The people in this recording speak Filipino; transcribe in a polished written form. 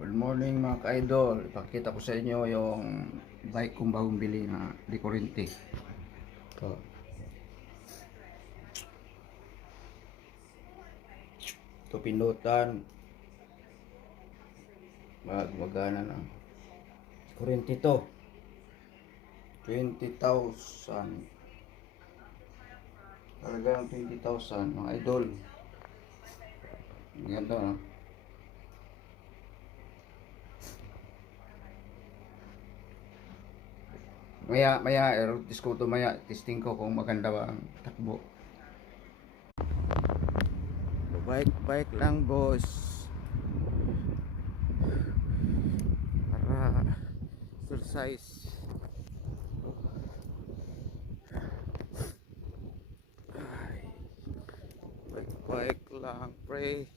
Good morning mga ka-idol. Ipakita ko sa inyo yung bike kong bagong bili na di kurente. Ito pindutan. Magana na. Kurente to. 20,000. Talagang 20,000 mga idol. Ganito no. Maya i-road ko to maya, testing ko kung maganda ba ang takbo. Bike lang boss, para exercise. Bike lang pre.